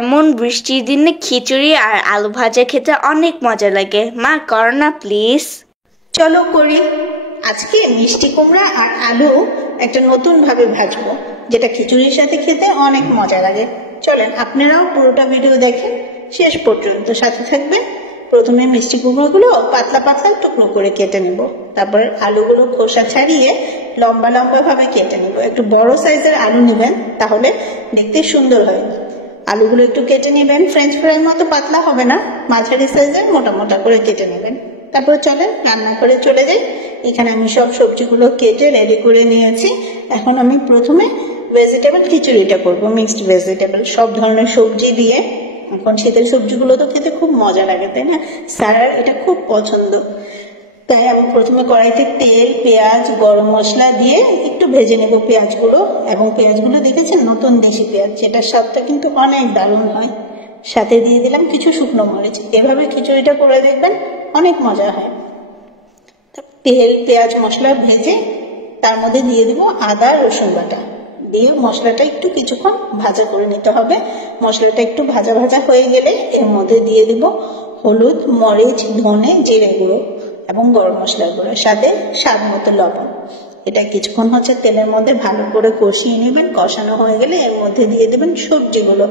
এমন বৃষ্টির দিনে খিচুড়ি আর আলু ভাজা খেতে অনেক মজা লাগে। মা করো না প্লিজ। চলো করি। আজকে মিষ্টি কুমড়া আর আলু একটা নতুন ভাবে ভাজবো, যেটা খিচুড়ির সাথে খেতে অনেক মজা লাগে। চলেন আপনারাও পুরোটা ভিডিও দেখেন শেষ পর্যন্ত, সাথে থাকবেন। প্রথমে মিষ্টি কুমড়োগুলো পাতলা পাতলা টুকরো করে কেটে নেব, তারপরে আলুগুলো খোসা ছাড়িয়ে লম্বা লম্বা ভাবে কেটে নেব। একটু বড় সাইজের আলু নেবেন, তাহলে দেখতে সুন্দর হয়। আলুগুলো একটু কেটে নেবেন, ফ্রেঞ্চ ফ্রাইয়ের মতো পাতলা হবে না, মাঝারি সাইজের মোটা মোটা করে কেটে নেবেন। তারপর চলেন রান্না করে চলে যাই। এখানে আমি সব সবজিগুলো কেটে রেডি করে নিয়েছি। এখন আমি প্রথমে ভেজিটেবল খিচুড়িটা করবো, মিক্সড ভেজিটেবল, সব ধরনের সবজি দিয়ে। এখন শীতের সবজিগুলো তো খেতে খুব মজা লাগে, তাই না? স্যারের এটা খুব পছন্দ। তাই আমি প্রথমে কড়াইতে তেল, পেঁয়াজ, গরম মশলা দিয়ে একটু ভেজে নেব পেঁয়াজগুলো। এবং পেঁয়াজগুলো দেখেছেন নতুন দেশি পেঁয়াজ, যেটার স্বাদটা কিন্তু অনেক দারুণ হয়। সাথে দিয়ে দিলাম কিছু শুকনো মরিচ। এভাবে খিচুড়িটা করে দেখবেন, অনেক মজা হয়। তেল, পেঁয়াজ, মশলা ভেজে তার মধ্যে দিয়ে দিব আদা রসুন বাটা, দিয়ে মশলাটা একটু কিছুক্ষণ ভাজা করে নিতে হবে। মশলাটা একটু ভাজা ভাজা হয়ে গেলে এর মধ্যে দিয়ে দিব হলুদ, মরিচ, ধনে, জিরে গুঁড়ো এবং গরম মশলার গুঁড়ো, সাথে স্বাদ মতো লবণ। এটা কিছুক্ষণ তেলের মধ্যে ভালো করে কষিয়ে নেবেন। কষানো হয়ে গেলে এর মধ্যে দিয়ে দেবেন সবজিগুলো।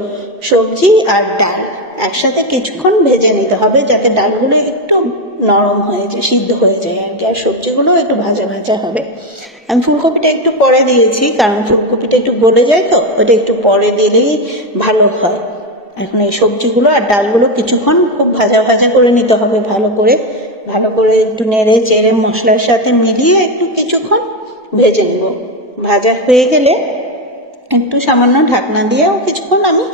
সবজি আর ডাল একসাথে কিছুক্ষণ ভেজে নিতে হবে, যাতে ডালগুলো একটু নরম হয়ে যায়, সিদ্ধ হয়ে যায় আর কি। আর সবজিগুলো একটু ভাজা ভাজা হবে। আমি ফুলকপিটা একটু পরে দিয়েছি, কারণ ফুলকপিটা একটু গলে যায়, তো ওটা একটু পরে দিলেই ভালো হয়। এখন এই সবজিগুলো আর ডালগুলো কিছুক্ষণ খুব ভাজা ভাজা করে নিতে হবে, ভালো করে একটু নেড়ে চেড়ে মশলার সাথে মিলিয়ে একটু কিছুক্ষণ ভেজে নেব। ভাজা হয়ে গেলে একটু সামান্য ঢাকনা দিয়েও কিছুক্ষণ আমি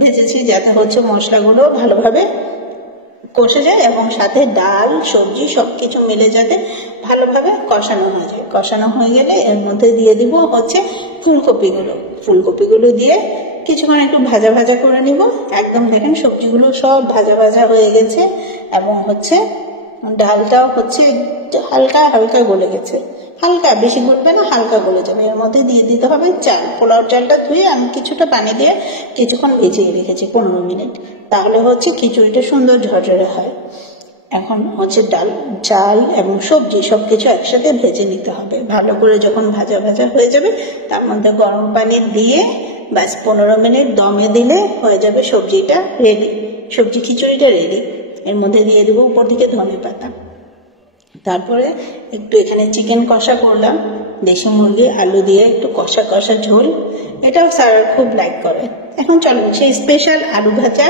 ভেজেছি, যাতে মশলাগুলো ভালোভাবে কষে যায় এবং সাথে ডাল, সবজি সবকিছু মিলে যাতে ভালোভাবে কষানো হয়ে যায়। কষানো হয়ে গেলে এর মধ্যে দিয়ে দিব ফুলকপিগুলো দিয়ে কিছুক্ষণ একটু ভাজা ভাজা করে নিব। একদম দেখেন সবজিগুলো সব ভাজা ভাজা হয়ে গেছে এবং ডালটাও হালকা হালকা গলে গেছে। হালকা, বেশি গলবে না, হালকা গলে যাবে। এর মধ্যে দিয়ে দিতে হবে চাল। পোলাও চালটা ধুয়ে আমি কিছুটা পানি দিয়ে কিছুক্ষণ ভিজিয়ে রেখেছি, 15 মিনিট। তাহলে খিচুড়িটা সুন্দর ঝরঝরে হয়। এখন ডাল, চাল এবং সবজি সবকিছু একসাথে ভেজে নিতে হবে ভালো করে। যখন ভাজা ভাজা হয়ে যাবে তার মধ্যে গরম পানি দিয়ে ব্যাস 15 মিনিট দমে দিলে হয়ে যাবে সবজিটা রেডি। সবজি খিচুড়িটা রেডি। এর মধ্যে দিয়ে দেবো উপর দিকে ধনে পাতা। তারপরে একটু এখানে চিকেন কষা করলাম, দেশি মুরগি আলু দিয়ে একটু কষা কষা ঝোল। এটাও স্যার খুব লাইক করে। এখন চলুন সেই স্পেশাল আলু ভাজা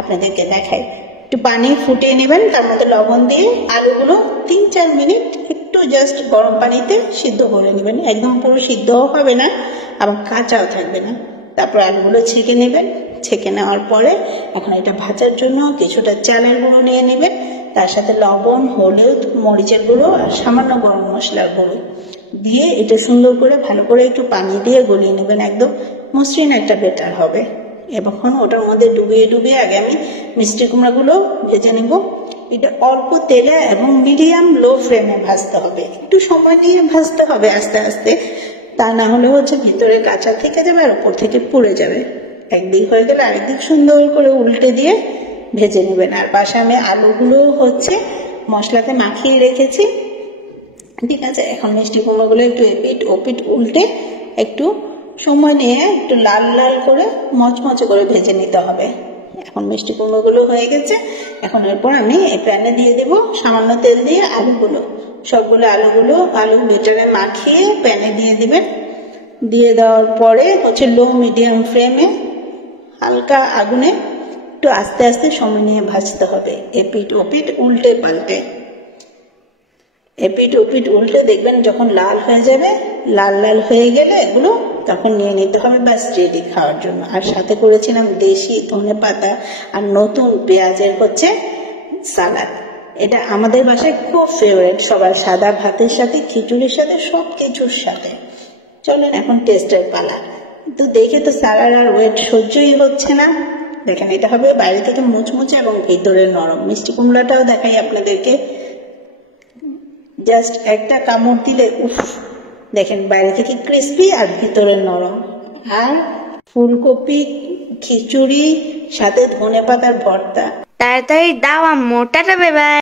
আপনাদেরকে দেখাই। একটু পানি ফুটিয়ে নেবেন, তার মধ্যে লবণ দিয়ে আলুগুলো 3-4 মিনিট একটু জাস্ট গরম পানিতে সিদ্ধ করে নেবেন। একদম পুরো সিদ্ধও হবে না, আবার কাঁচাও থাকবে না। তারপর আলুগুলো ছেঁকে নেবেন। ছেঁকে নেওয়ার পরে এখন এটা ভাজার জন্য কিছুটা চালের গুঁড়ো নিয়ে নেবেন, তার সাথে লবণ, হলুদ, মরিচের গুঁড়ো আর সামান্য গরম মশলার গুঁড়ো দিয়ে এটা সুন্দর করে ভালো করে একটু পানি দিয়ে গলিয়ে নেবেন। একদম মসৃণ একটা বেটার হবে। এখন ওটার মধ্যে ডুবিয়ে আগে আমি মিষ্টি কুমড়াগুলো ভেজে নেব। এটা অল্প তেলে এবং মিডিয়াম লো ফ্লেমে ভাজতে হবে। একটু সময় দিয়ে ভাজতে হবে আস্তে আস্তে, তা না হলে ভিতরে কাঁচা থেকে যাবে আর উপর থেকে পুড়ে যাবে। একদিক হয়ে গেলে আরেকদিক সুন্দর করে উল্টে দিয়ে ভেজে নেবেন। আর পাশে আমি আলুগুলো মশলাতে মাখিয়ে রেখেছি, ঠিক আছে। এখন মিষ্টি কুমড়োগুলো একটু এপিট ওপিট উল্টে একটু সময় নিয়ে একটু লাল লাল করে মচমচে করে ভেজে নিতে হবে। এখন মিষ্টি কুমড়োগুলো হয়ে গেছে। এখন এরপর আমি এই প্যানে দিয়ে দেব সামান্য তেল দিয়ে সবগুলো আলু বেটারে মাখিয়ে প্যানে দিয়ে দিবেন। দিয়ে দেওয়ার পরে লো মিডিয়াম ফ্লেমে হালকা আগুনে একটু আস্তে আস্তে সময় নিয়ে ভাজতে হবে। এপিট ওপিট উল্টে পাল্টে দেখবেন যখন লাল হয়ে যাবে, লাল লাল হয়ে গেলে এগুলো তখন নিয়ে নিতে হবে, ব্যাস রেডি খাওয়ার জন্য। আর সাথে করেছিলাম দেশি ধনে পাতা আর নতুন পেঁয়াজের সালাদ। এটা আমাদের বাসায় খুব ফেভারিট সবার, সাদা ভাতের সাথে, খিচুড়ির সাথে, সব কিছুর সাথে। চলেন এখন টেস্টের পালা। তো দেখে তো স্যালাড আর ওয়েট সহ্যই হচ্ছে না। দেখেন এটা হবে বাইরে থেকে মুচমুচে এবং ভিতরে নরম। মিষ্টি কুমড়াটাও দেখাই আপনাদেরকে। জাস্ট একটা কামড় দিলে উফ, দেখেন বাইরে থেকে ক্রিস্পি আর ভিতরে নরম। আর ফুলকপি খিচুড়ি সাথে ধনেপাতার ভর্তা। তাড়াতাড়ি দাও আম্মু, টাটা বাই বাই।